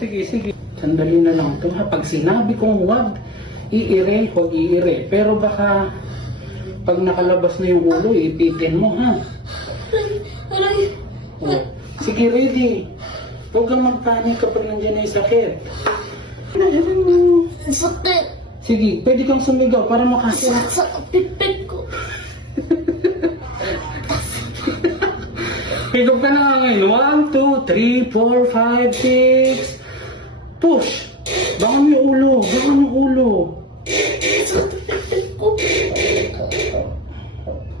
sige, sige. Sandali na lang ito ha. Pag sinabi kong huwag iire, huwag iire. Pero baka pag nakalabas na yung ulo, ipitin mo ha. Aray. Oh. Sige, ready. Huwag kang magpanik kapag nandiyan na yung sakit. Sakit. Sige, pwede kang sumigaw para makasya. Sa pipit ko. Higop ka na ngayon. 1, 2, 3, 4, 5, 6. Push! Bangan mo yung ulo. Bangan mo yung ulo. Sa pipit ko.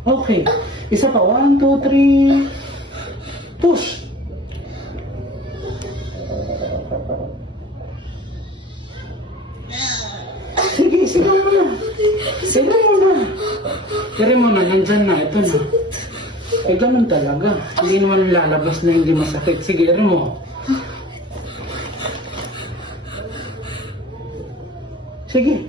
Okay. Isa pa. 1, 2, 3. Push! Sige, sigaw mo na. Sigaw mo na. Kaya mo na, nandyan na. Ito na. Eh, ganun talaga. Hindi naman lalabas na hindi masakit. Sige, rin mo. Sige.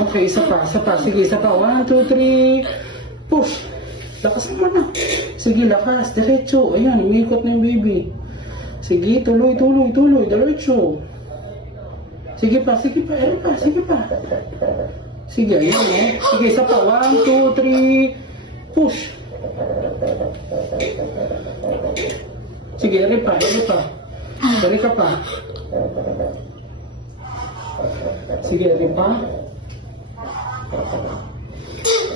Okay, isa pa, isa pa. Sige, isa pa. 1, 2, 3. Push. Lakas mo na. Sige, lakas. Diretso. Ayan, umiikot na yung baby. Sige, tuloy, tuloy, tuloy. Diretso. Sige pa, sige pa. Eri pa, sige pa. Sige, ayan eh. Sige, isa pa. 1, 2, 3. Push. Sige, eri pa, eri pa. Eri ka pa. Sige, eri pa.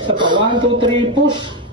Isa pa. 1, 2, 3. Push.